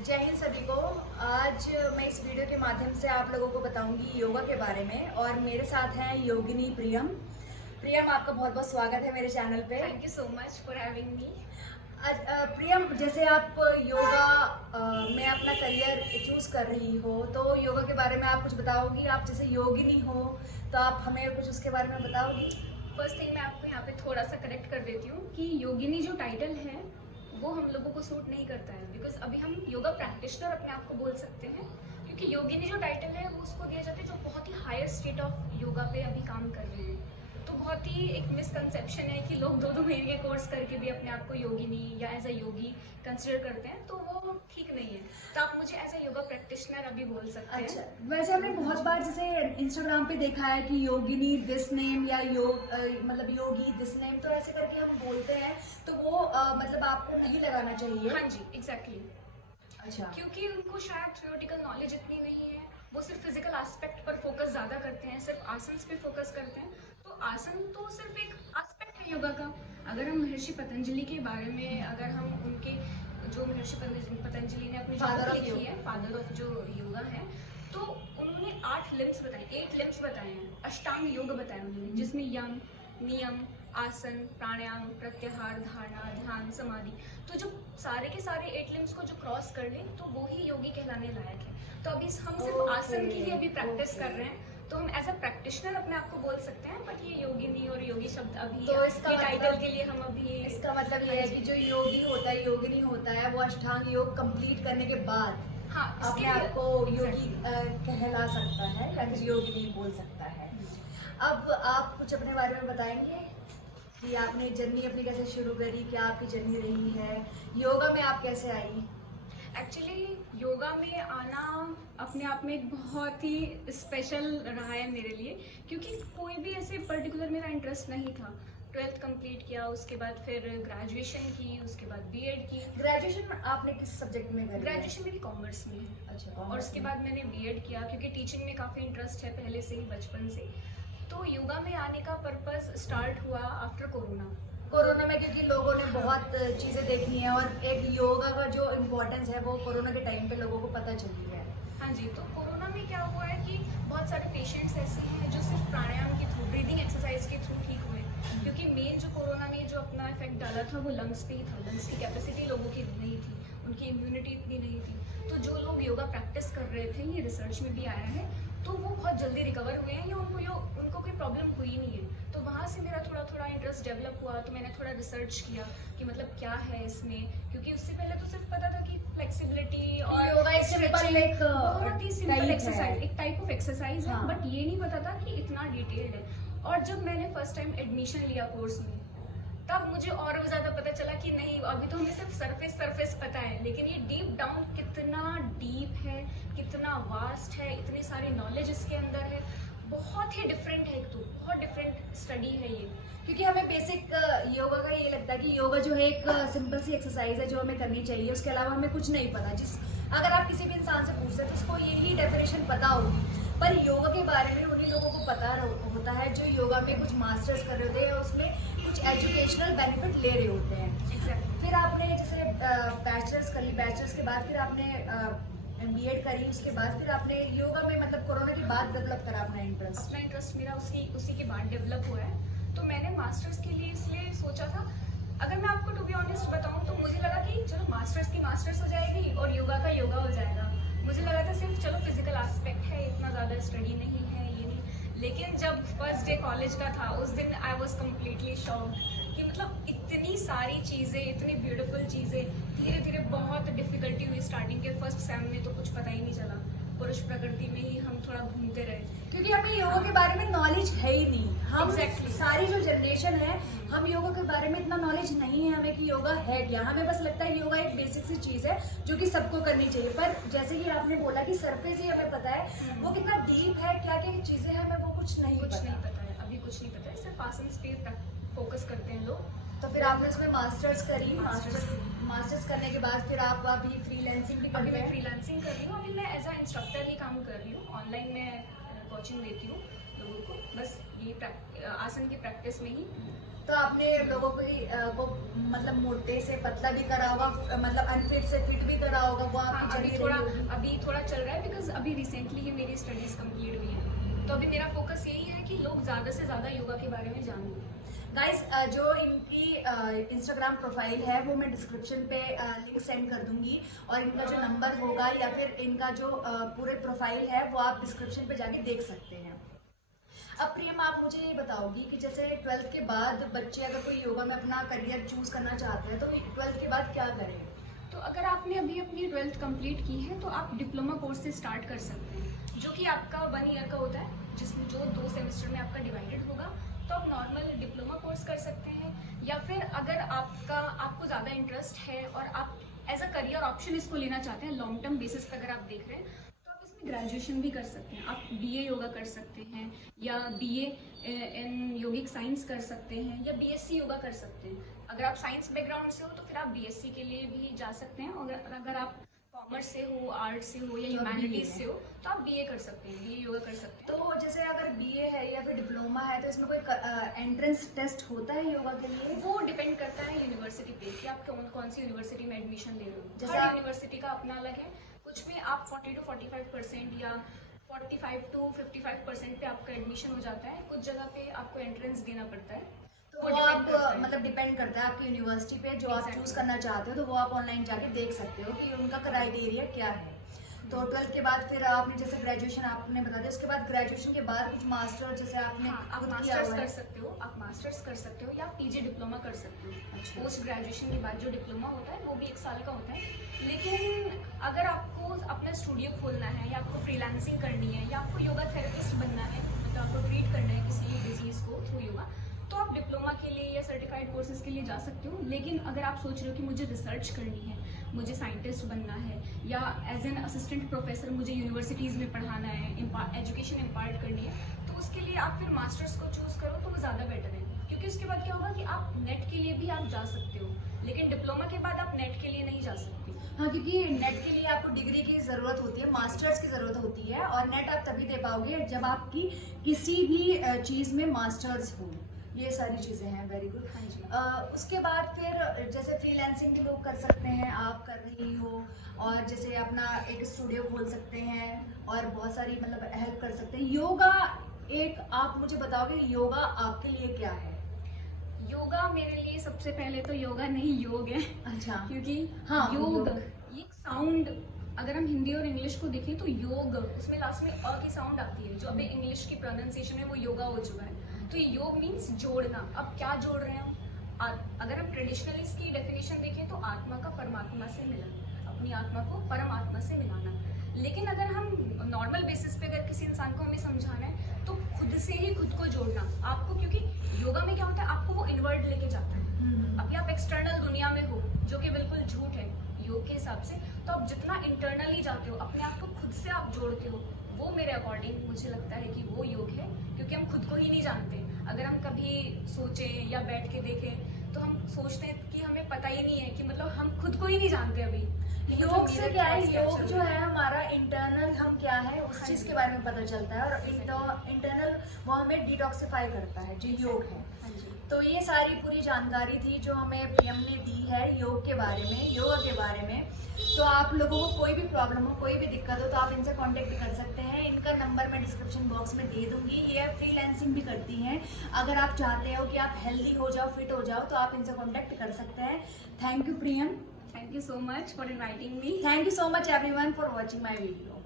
जय हिंद सभी को। आज मैं इस वीडियो के माध्यम से आप लोगों को बताऊंगी योगा के बारे में और मेरे साथ हैं योगिनी प्रियम। प्रियम, आपका बहुत बहुत स्वागत है मेरे चैनल पे। Thank you so much for having me. Priyam, जैसे आप योगा में अपना करियर चूज कर रही हो तो योगा के बारे में आप कुछ बताओगी? आप जैसे योगिनी हो तो आप हमें कुछ उसके बारे में बताओगी? फर्स्ट थिंग मैं आपको यहाँ पे थोड़ा सा करेक्ट कर देती हूँ कि योगिनी जो टाइटल है वो हम लोगों को सूट नहीं करता है, बिकॉज अभी हम योगा प्रैक्टिशनर अपने आप को बोल सकते हैं, क्योंकि योगिनी जो टाइटल है वो उसको दिया जाता है जो बहुत ही हायर स्टेट ऑफ योगा पे अभी काम कर रहे हैं। तो बहुत ही एक मिसकंसेप्शन है कि लोग 2-2 महीने के कोर्स करके भी अपने आप को योगिनी या एज अ योगी कंसिडर करते हैं, तो वो ठीक नहीं है। तो आप मुझे एज अ योगा प्रैक्टिशनर अभी बोल सकते हैं। अच्छा, वैसे हमने बहुत बार जैसे इंस्टाग्राम पे देखा है कि योगिनी दिस नेम या मतलब योगी दिस नेम, तो ऐसे करके हम बोलते हैं, तो वो मतलब आपको नहीं लगाना चाहिए। हाँ जी, एग्जैक्टली। अच्छा, क्योंकि उनको शायद थ्योरेटिकल नॉलेज इतनी नहीं है, वो सिर्फ फिजिकल एस्पेक्ट पर फोकस ज़्यादा करते हैं, सिर्फ आसन पे फोकस करते हैं। तो आसन तो सिर्फ एक एस्पेक्ट है योगा का। अगर हम महर्षि पतंजलि के बारे में, अगर हम उनके जो महर्षि पतंजलि ने अपनी Father of लिखी है, फादर ऑफ जो योगा है, तो उन्होंने 8 लिम्स बताए, 8 लिम्स बताए हैं, अष्टांग योग बताए उन्होंने, जिसमें यम, नियम, आसन, प्राणायाम, प्रत्याहार, धारणा, ध्यान, समाधि। तो जो सारे के सारे 8 लिम्स को जो क्रॉस कर ले तो वो ही योगी कहलाने लायक है। तो अभी हम सिर्फ आसन की ही अभी प्रैक्टिस कर रहे हैं, तो हम एज अ प्रैक्टिशनर अपने आप को बोल सकते हैं, बट ये योगिनी और योगी शब्द अभी तो इसका टाइटल के लिए हम अभी इसका मतलब ये है कि जो योगी होता है, योगिनी होता है, वो अष्टांग योग कंप्लीट करने के बाद हाँ अपने आप को योगी कहला सकता है या फिर योगिनी बोल सकता है। अब आप कुछ अपने बारे में बताएंगे कि आपने जर्नी अपनी कैसे शुरू करी, क्या आपकी जर्नी रही है, योगा में आप कैसे आई? एक्चुअली योगा में आना अपने आप में एक बहुत ही स्पेशल रहा है मेरे लिए, क्योंकि कोई भी ऐसे पर्टिकुलर मेरा इंटरेस्ट नहीं था। 12th कंप्लीट किया, उसके बाद फिर ग्रेजुएशन की, उसके बाद बीएड की। ग्रेजुएशन आपने किस सब्जेक्ट में करी? ग्रेजुएशन मेरी कॉमर्स में है। अच्छा, और उसके बाद मैंने बीएड किया, क्योंकि टीचिंग में काफ़ी इंटरेस्ट है पहले से ही, बचपन से। तो योगा में आने का पर्पस स्टार्ट हुआ आफ्टर कोरोना में, क्योंकि लोगों ने बहुत चीज़ें देखी हैं और एक योगा का जो इम्पोर्टेंस है वो कोरोना के टाइम पे लोगों को पता चली है। हाँ जी, तो कोरोना में क्या हुआ है कि बहुत सारे पेशेंट्स ऐसे हैं जो सिर्फ प्राणायाम के थ्रू, ब्रीदिंग एक्सरसाइज के थ्रू ठीक हुए, क्योंकि मेन जो कोरोना ने जो अपना इफेक्ट डाला था वो लंग्स पे ही था। लंग्स की कैपेसिटी लोगों की नहीं थी, उनकी इम्यूनिटी इतनी नहीं थी। तो जो लोग योगा प्रैक्टिस कर रहे थे, ये रिसर्च में भी आया है, तो वो बहुत जल्दी रिकवर हुए हैं या उनको कोई प्रॉब्लम हुई नहीं है। तो वहाँ से मेरा थोड़ा इंटरेस्ट डेवलप हुआ, तो मैंने थोड़ा रिसर्च किया कि मतलब क्या है इसमें, क्योंकि उससे पहले तो सिर्फ पता था कि फ्लेक्सिबिलिटी और योगा एक सिंपल एक बहुत ही सिंपल टाइप एक्सरसाइज, है। एक टाइप ऑफ एक्सरसाइज है, हाँ। बट ये नहीं पता था कि इतना डिटेल्ड है। और जब मैंने फर्स्ट टाइम एडमिशन लिया कोर्स में, तब मुझे और भी ज्यादा पता चला कि नहीं, अभी तो हमें सिर्फ सरफेस पता है, लेकिन ये डीप डाउन कितना डीप है, कितना वास्ट है, इतनी सारी नॉलेज इसके अंदर है, बहुत ही डिफरेंट है। एक तो बहुत डिफरेंट स्टडी है ये, क्योंकि हमें बेसिक योगा का ये लगता है कि योगा जो है एक सिंपल सी एक्सरसाइज है जो हमें करनी चाहिए, उसके अलावा हमें कुछ नहीं पता। अगर आप किसी भी इंसान से पूछते हैं तो उसको यही डेफिनेशन पता होगी, पर योगा के बारे में उन्हीं लोगों को पता होता है जो योगा में कुछ मास्टर्स कर रहे होते हैं, उसमें कुछ एजुकेशनल बेनिफिट ले रहे होते हैं। एग्जैक्टली। फिर आपने जैसे बैचलर्स कर ली, बैचलर्स के बाद फिर आपने बीएड करी, उसके बाद फिर आपने योगा में मतलब कोरोना के बाद डेवलप करा अपना इंटरेस्ट? अपना इंटरेस्ट मेरा उसी के बाद डेवलप हुआ है। तो मैंने मास्टर्स के लिए इसलिए सोचा था, अगर मैं आपको टू बी ऑनेस्ट बताऊं तो मुझे लगा कि चलो मास्टर्स की मास्टर्स हो जाएगी और योगा का योगा हो जाएगा। मुझे लगा था सिर्फ चलो फिजिकल एस्पेक्ट है, इतना ज़्यादा स्टडी नहीं है, ये नहीं। लेकिन जब फर्स्ट डे कॉलेज का था, उस दिन आई वॉज कम्प्लीटली शॉक्ड कि मतलब इतनी सारी चीज़ें, इतनी ब्यूटीफुल चीज़ें। धीरे धीरे बहुत डिफिकल्टी हुई, स्टार्टिंग के फर्स्ट सेम में तो कुछ पता ही नहीं चला, पुरुष प्रकृति में ही हम थोड़ा घूमते रहे, क्योंकि हमें योगा के बारे में नॉलेज है ही नहीं। हम Exactly. सारी जो जनरेशन है, हम योगा के बारे में इतना नॉलेज नहीं है हमें कि योगा है क्या। हमें बस लगता है योगा एक बेसिक सी चीज़ है जो कि सबको करनी चाहिए, पर जैसे कि आपने बोला कि सरफेस ही हमें पता है, वो कितना डीप है, क्या क्या चीज़ें हैं हमें वो कुछ नहीं पता है, अभी कुछ नहीं पता है, सिर्फ आसन पे फोकस करते हैं लोग। तो फिर आपने उसमें मास्टर्स करी, मास्टर्स करने के बाद फिर आप अभी फ्रीलांसिंग भी अभी करते मैं हैं? फ्रीलांसिंग कर रही हूँ, अभी मैं एज अ इंस्ट्रक्टर ही काम कर रही हूँ। ऑनलाइन मैं कोचिंग देती हूँ लोगों को, बस ये आसन की प्रैक्टिस में ही। तो आपने लोगों को मतलब मोटे से पतला भी करा होगा, मतलब अनफिट से फिट भी करा होगा, वो हाँ, आपकी अभी जर्नी थोड़ा रही होगी। अभी थोड़ा चल रहा है बिकॉज अभी रिसेंटली ही मेरी स्टडीज कंप्लीट हुई है, तो अभी मेरा फोकस यही है कि लोग ज़्यादा से ज़्यादा योगा के बारे में जानें। गाइस, जो इनकी इंस्टाग्राम प्रोफाइल है वो मैं डिस्क्रिप्शन पे लिंक सेंड कर दूंगी, और इनका जो नंबर होगा या फिर इनका जो पूरे प्रोफाइल है वो आप डिस्क्रिप्शन पे जाके देख सकते हैं। अब प्रियम, आप मुझे ये बताओगी कि जैसे 12th के बाद बच्चे अगर कोई योगा में अपना करियर चूज करना चाहते हैं तो 12th के बाद क्या करें? तो अगर आपने अभी अपनी 12th कंप्लीट की है तो आप डिप्लोमा कोर्स से स्टार्ट कर सकते हैं, जो कि आपका 1 ईयर का होता है, जिसमें जो 2 सेमेस्टर में आपका डिवाइडेड होगा। तो आप नॉर्मल डिप्लोमा कोर्स कर सकते हैं, या फिर अगर आपको ज़्यादा इंटरेस्ट है और आप एज अ करियर ऑप्शन इसको लेना चाहते हैं लॉन्ग टर्म बेसिस पर, अगर आप देख रहे हैं तो आप इसमें ग्रेजुएशन भी कर सकते हैं। आप BA योगा कर सकते हैं, या BA इन योगिक साइंस कर सकते हैं, या BSc योगा कर सकते हैं। अगर आप साइंस बैकग्राउंड से हो तो फिर आप BSc के लिए भी जा सकते हैं, और अगर आप कॉमर्स से हो, आर्ट से हो, या तो ह्यूमैनिटीज BA से हो तो आप BA कर सकते हैं, BA योगा कर सकते हैं। तो जैसे अगर BA है या फिर डिप्लोमा है तो इसमें कोई एंट्रेंस टेस्ट होता है योगा के लिए? वो डिपेंड करता है यूनिवर्सिटी पे कि आप कौन सी यूनिवर्सिटी में एडमिशन ले रहे हो। जैसे हर आप- यूनिवर्सिटी का अपना अलग है। कुछ में आप 40 to 45% या 45 to 55% पे आपका एडमिशन हो जाता है, कुछ जगह पे आपको एंट्रेंस देना पड़ता है। तो वो वो depend आप करता है। मतलब डिपेंड करता है आपकी यूनिवर्सिटी पे, जो आप Exactly. चूज करना चाहते हो तो वो आप ऑनलाइन जाके देख सकते हो कि उनका क्राइटेरिया क्या है। तो 12th के बाद फिर आपने जैसे ग्रेजुएशन आपने बता दिया, उसके बाद ग्रेजुएशन के बाद कुछ मास्टर जैसे आपने हाँ, आप खुद किया मास्टर्स हुआ कर है। सकते हो, आप मास्टर्स कर सकते हो, या PG डिप्लोमा कर सकते हो। अच्छा। पोस्ट ग्रेजुएशन के बाद जो डिप्लोमा होता है वो भी 1 साल का होता है। लेकिन अगर आपको अपना स्टूडियो खोलना है, या आपको फ्रीलांसिंग करनी है, या आपको योगा थेरेपिस्ट बनना है, मतलब आपको ट्रीट करना है किसी डिजीज को थ्रू योगा, तो आप डिप्लोमा के लिए या सर्टिफाइड कोर्सेज के लिए जा सकते हो। लेकिन अगर आप सोच रहे हो कि मुझे रिसर्च करनी है, मुझे साइंटिस्ट बनना है, या एज एन असिस्टेंट प्रोफेसर मुझे यूनिवर्सिटीज़ में पढ़ाना है, एजुकेशन इम्पार्ट करनी है, तो उसके लिए आप फिर मास्टर्स को चूज़ करो तो वो ज़्यादा बेटर है। क्योंकि उसके बाद क्या होगा कि आप नेट के लिए भी आप जा सकते हो, लेकिन डिप्लोमा के बाद आप नेट के लिए नहीं जा सकते। हाँ, क्योंकि नेट के लिए आपको डिग्री की ज़रूरत होती है, मास्टर्स की ज़रूरत होती है, और नेट आप तभी दे पाओगे जब आपकी किसी भी चीज़ में मास्टर्स हो। ये सारी चीज़ें हैं। Very good. हाँ जी। उसके बाद फिर जैसे फ्रीलांसिंग भी लोग कर सकते हैं, आप कर रही हो, और जैसे अपना एक स्टूडियो खोल सकते हैं और बहुत सारी मतलब हेल्प कर सकते हैं। योगा एक, आप मुझे बताओगे योगा आपके लिए क्या है? योगा मेरे लिए सबसे पहले तो योगा नहीं, योग है। अच्छा। क्योंकि हाँ, योग योग। ये एक साउंड, अगर हम हिंदी और इंग्लिश को देखें तो योग, उसमें लास्ट में अ की साउंड आती है, जो अभी इंग्लिश की प्रोनाउंसिएशन है वो योगा हो चुका है। तो ये योग मीन्स जोड़ना। अब क्या जोड़ रहे हैं हम? अगर हम ट्रेडिशनली इसकी डेफिनेशन देखें तो आत्मा का परमात्मा से मिलन, अपनी आत्मा को परमात्मा से मिलाना। लेकिन अगर हम नॉर्मल बेसिस पे अगर किसी इंसान को हमें समझाना है तो खुद से ही खुद को जोड़ना आपको, क्योंकि योगा में क्या होता है, आपको वो इनवर्ड लेके जाता है। अभी आप एक्सटर्नल दुनिया में हो, जो कि बिल्कुल झूठ है योग के हिसाब से, तो आप जितना इंटरनली जाते हो, अपने आप को खुद से आप जोड़ते हो, वो मेरे अकॉर्डिंग मुझे लगता है कि वो योग है। क्योंकि हम खुद को ही नहीं जानते। अगर हम कभी सोचें या बैठ के देखें तो हम सोचते हैं कि हमें पता ही नहीं है, कि मतलब हम खुद को ही नहीं जानते अभी। योग से क्या है, योग जो है हमारा इंटरनल हम क्या है उस चीज के बारे में पता चलता है, और इंटरनल वो हमें डिटॉक्सिफाई करता है, जो योग है। हाँ जी। तो ये सारी पूरी जानकारी थी जो हमें प्रियम ने दी है योग के बारे में, योगा के बारे में। तो आप लोगों को कोई भी प्रॉब्लम हो, कोई भी दिक्कत हो तो आप इनसे कांटेक्ट कर सकते हैं। इनका नंबर मैं डिस्क्रिप्शन बॉक्स में दे दूंगी। ये फ्रीलांसिंग भी करती हैं। अगर आप चाहते हो कि आप हेल्दी हो जाओ, फिट हो जाओ, तो आप इनसे कांटेक्ट कर सकते हैं। Thank you Priyam. Thank you so much for inviting me. Thank you so much everyone for watching my video.